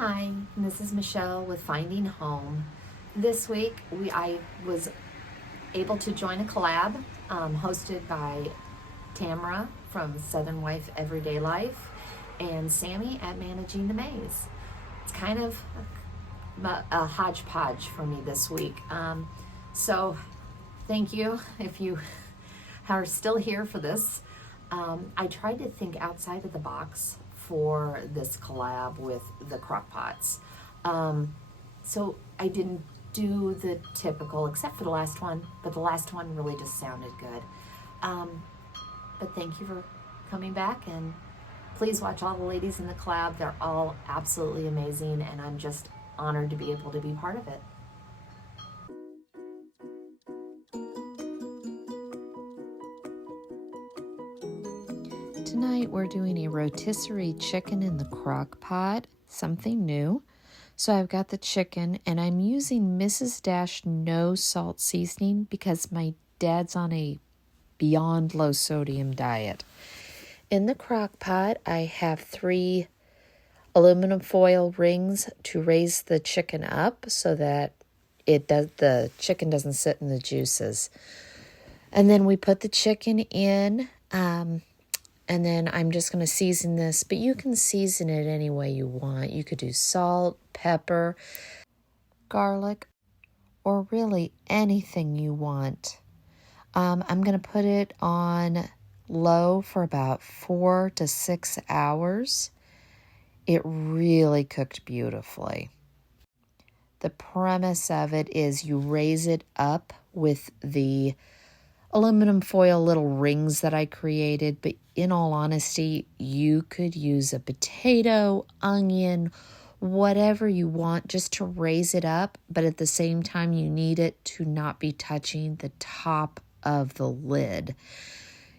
Hi, this is Michelle with Finding Home. This week I was able to join a collab hosted by Tamara from Southern Wife Everyday Life and Sammi at Managing the Maze. It's kind of a hodgepodge for me this week. So thank you if you are still here for this. I tried to think outside of the box for this collab with the Crockpots. So I didn't do the typical, except for the last one, but the last one really just sounded good. But thank you for coming back, and please watch all the ladies in the collab. They're all absolutely amazing, and I'm just honored to be able to be part of it. Tonight we're doing a rotisserie chicken in the crock pot, something new. So I've got the chicken, and I'm using Mrs. Dash no salt seasoning because my dad's on a beyond low sodium diet. In the crock pot, I have 3 aluminum foil rings to raise the chicken up so that the chicken doesn't sit in the juices. And then we put the chicken in, and then I'm just going to season this, but you can season it any way you want. You could do salt, pepper, garlic, or really anything you want. I'm going to put it on low for about 4 to 6 hours. It really cooked beautifully. The premise of it is you raise it up with the aluminum foil little rings that I created, but in all honesty, you could use a potato, onion, whatever you want just to raise it up, but at the same time you need it to not be touching the top of the lid.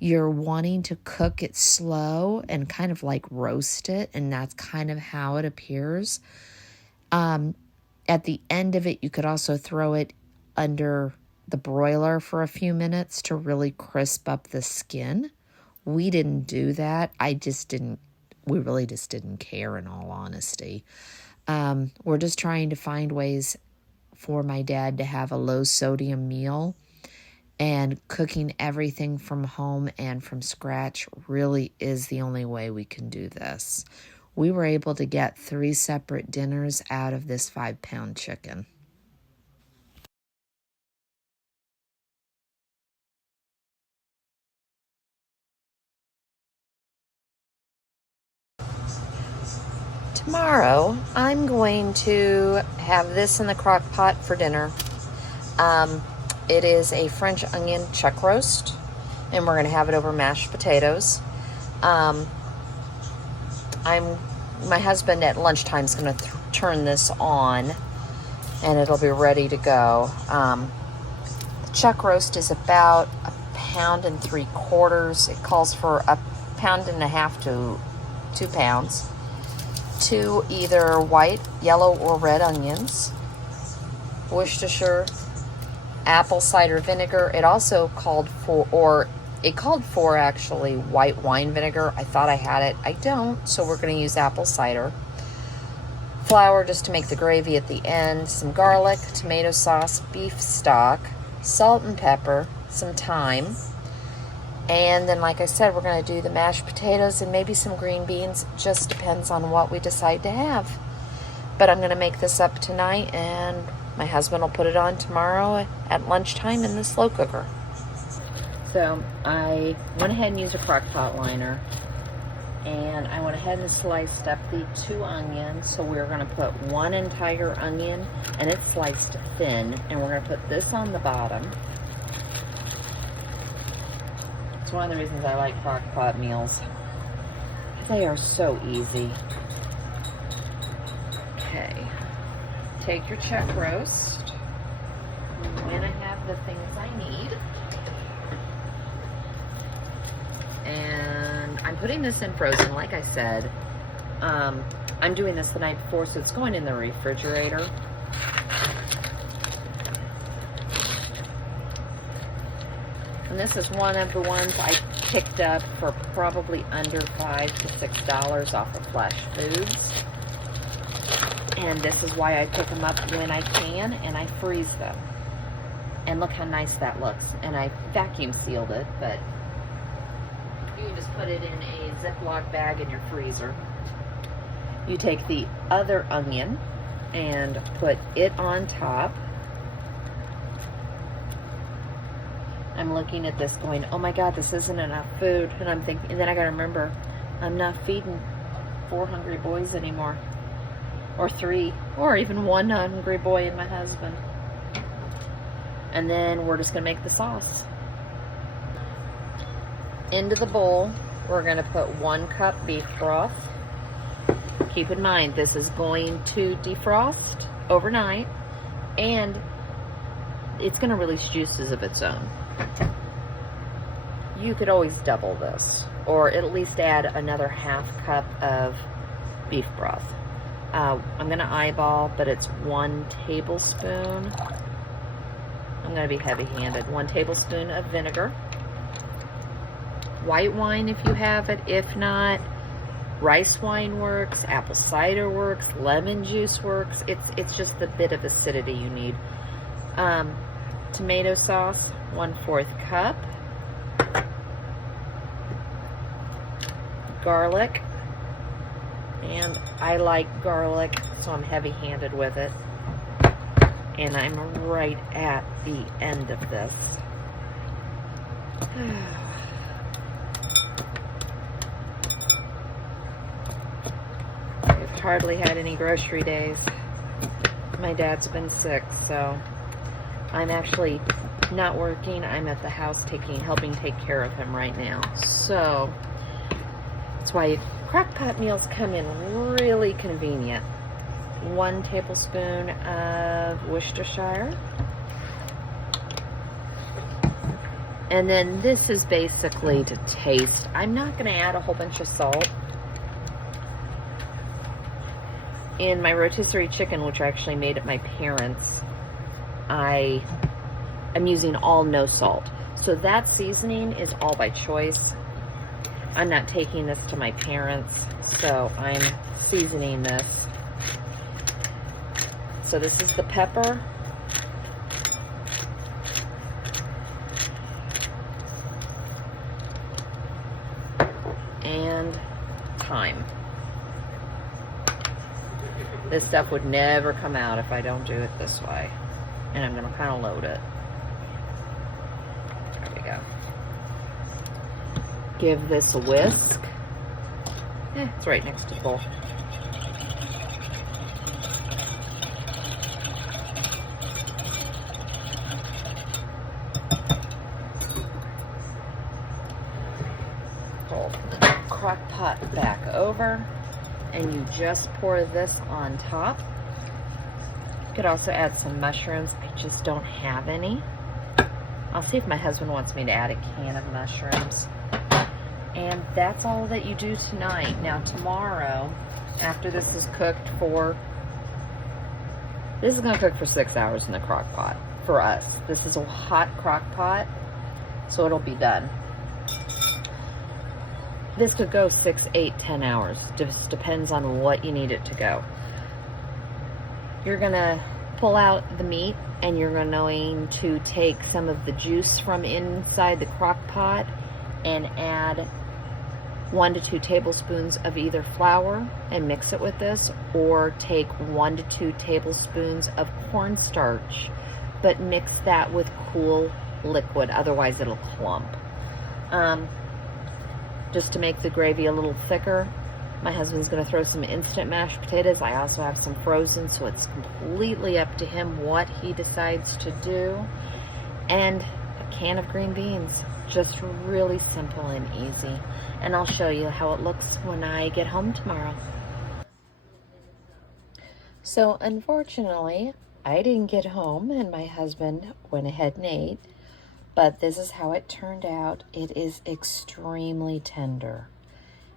You're wanting to cook it slow and kind of like roast it, and that's kind of how it appears. At the end of it, you could also throw it under the broiler for a few minutes to really crisp up the skin. We didn't do that. We really just didn't care, in all honesty. We're just trying to find ways for my dad to have a low sodium meal, and cooking everything from home and from scratch really is the only way we can do this. We were able to get 3 separate dinners out of this 5-pound chicken. Tomorrow, I'm going to have this in the crock pot for dinner. It is a French onion chuck roast, and we're going to have it over mashed potatoes. My husband at lunchtime is going to turn this on, and it'll be ready to go. The chuck roast is about 1.75 pounds. It calls for 1.5 pounds to 2 pounds. 2 either white, yellow, or red onions, Worcestershire, apple cider vinegar. It also called for actually white wine vinegar. I thought I had it. I don't, so we're going to use apple cider. Flour just to make the gravy at the end, some garlic, tomato sauce, beef stock, salt and pepper, some thyme. And then, like I said, we're going to do the mashed potatoes and maybe some green beans. Just depends on what we decide to have. But I'm going to make this up tonight, and my husband will put it on tomorrow at lunchtime in the slow cooker. So I went ahead and used a crock pot liner. And I went ahead and sliced up the 2 onions. So we're going to put 1 entire onion, and it's sliced thin. And we're going to put this on the bottom. It's one of the reasons I like crock pot meals. They are so easy. Okay. Take your chuck roast. And I have the things I need. And I'm putting this in frozen, like I said. I'm doing this the night before, so it's going in the refrigerator. And this is one of the ones I picked up for probably under $5 to $6 off of Flash Foods. And this is why I pick them up when I can, and I freeze them. And look how nice that looks. And I vacuum sealed it, but you can just put it in a Ziploc bag in your freezer. You take the other onion and put it on top. I'm looking at this going, oh my God, this isn't enough food. And I'm thinking, and then I gotta remember, I'm not feeding 4 hungry boys anymore. Or 3, or even 1 hungry boy and my husband. And then we're just gonna make the sauce. Into the bowl, we're gonna put 1 cup beef broth. Keep in mind, this is going to defrost overnight, and it's gonna release juices of its own. You could always double this, or at least add another 1/2 cup of beef broth. I'm gonna eyeball, but it's 1 tablespoon. I'm gonna be heavy-handed. 1 tablespoon of vinegar. White wine if you have it. If not, rice wine works, apple cider works, lemon juice works. It's just the bit of acidity you need. Tomato sauce, 1/4 cup. Garlic. And I like garlic, so I'm heavy-handed with it. And I'm right at the end of this. I've hardly had any grocery days. My dad's been sick, so I'm actually not working. I'm at the house helping take care of him right now. So that's why Crockpot meals come in really convenient. 1 tablespoon of Worcestershire. And then this is basically to taste. I'm not going to add a whole bunch of salt. In my rotisserie chicken, which I actually made at my parents', I'm using all no salt. So that seasoning is all by choice. I'm not taking this to my parents, so I'm seasoning this. So this is the pepper. And thyme. This stuff would never come out if I don't do it this way. And I'm going to kind of load it. There we go. Give this a whisk. It's right next to the bowl. Pull the crock pot back over, and you just pour this on top. You could also add some mushrooms. I just don't have any. I'll see if my husband wants me to add a can of mushrooms. And that's all that you do tonight. Now tomorrow, after this is cooked this is going to cook for 6 hours in the crock pot for us. This is a hot crock pot, so it'll be done. This could go 6, 8, 10 hours. Just depends on what you need it to go. You're going to pull out the meat, and you're going to take some of the juice from inside the crock pot and add 1 to 2 tablespoons of either flour and mix it with this, or take 1 to 2 tablespoons of cornstarch, but mix that with cool liquid, otherwise it'll clump. Just to make the gravy a little thicker. My husband's going to throw some instant mashed potatoes. I also have some frozen, so it's completely up to him what he decides to do. And a can of green beans. Just really simple and easy. And I'll show you how it looks when I get home tomorrow. So unfortunately, I didn't get home and my husband went ahead and ate. But this is how it turned out. It is extremely tender.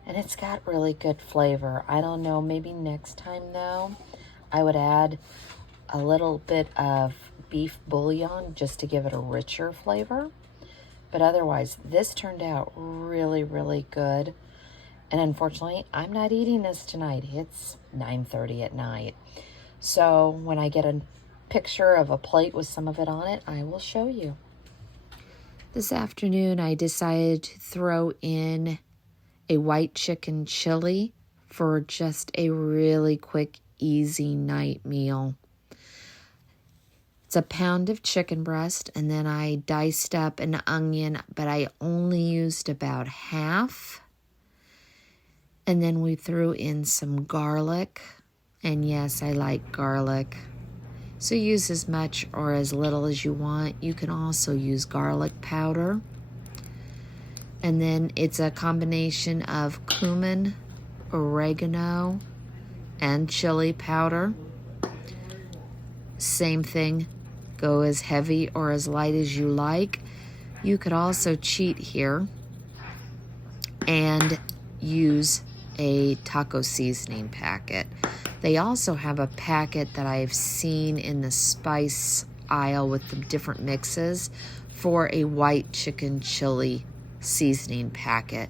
And it's got really good flavor. I don't know, maybe next time though, I would add a little bit of beef bouillon just to give it a richer flavor. But otherwise, this turned out really, really good. And unfortunately, I'm not eating this tonight. It's 9:30 at night. So when I get a picture of a plate with some of it on it, I will show you. This afternoon, I decided to throw in a white chicken chili for just a really quick, easy night meal. It's a pound of chicken breast, and then I diced up an onion, but I only used about half. And then we threw in some garlic, and yes, I like garlic. So use as much or as little as you want. You can also use garlic powder. And then it's a combination of cumin, oregano, and chili powder. Same thing, go as heavy or as light as you like. You could also cheat here and use a taco seasoning packet. They also have a packet that I've seen in the spice aisle with the different mixes for a white chicken chili seasoning packet.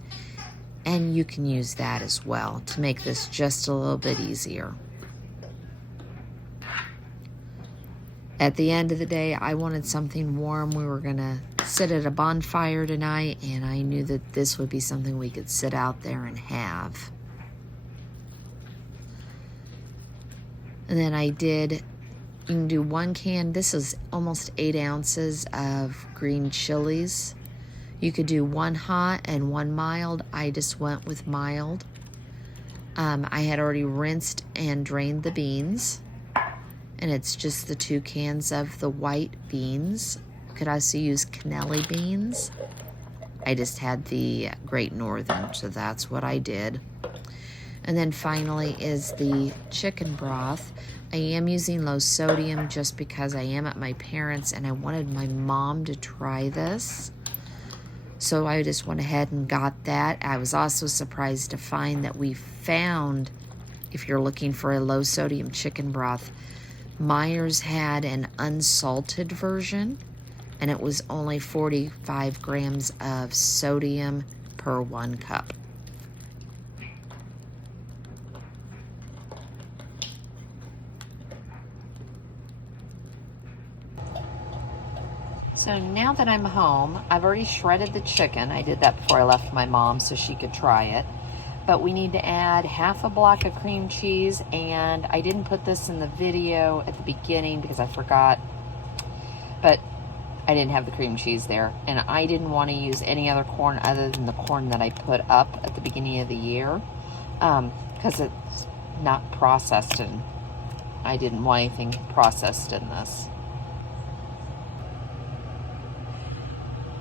And you can use that as well to make this just a little bit easier. At the end of the day, I wanted something warm. We were gonna sit at a bonfire tonight, and I knew that this would be something we could sit out there and have. And then I did, you can do 1 can. This is almost 8 ounces of green chilies. You could do 1 hot and 1 mild. I just went with mild. I had already rinsed and drained the beans. And it's just the 2 cans of the white beans. You could also use cannelli beans. I just had the Great Northern, so that's what I did. And then finally is the chicken broth. I am using low sodium just because I am at my parents' and I wanted my mom to try this. So I just went ahead and got that. I was also surprised to find that we found, if you're looking for a low sodium chicken broth, Meijer's had an unsalted version, and it was only 45 grams of sodium per 1 cup. So now that I'm home, I've already shredded the chicken. I did that before I left my mom so she could try it. But we need to add half a block of cream cheese, and I didn't put this in the video at the beginning because I forgot, but I didn't have the cream cheese there. And I didn't want to use any other corn other than the corn that I put up at the beginning of the year because it's not processed, and I didn't want anything processed in this.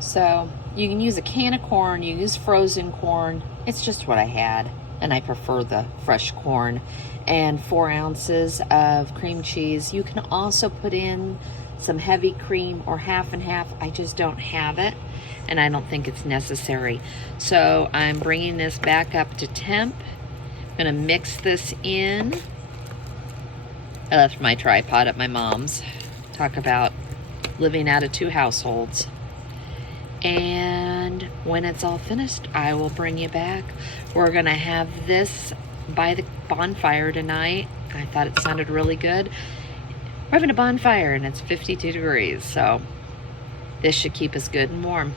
So you can use a can of corn, you use frozen corn. It's just what I had, and I prefer the fresh corn. And 4 ounces of cream cheese. You can also put in some heavy cream or half and half. I just don't have it, and I don't think it's necessary. So I'm bringing this back up to temp. I'm gonna mix this in. I left my tripod at my mom's. Talk about living out of 2 households. And when it's all finished, I will bring you back. We're gonna have this by the bonfire tonight. I thought it sounded really good. We're having a bonfire and it's 52 degrees, so this should keep us good and warm.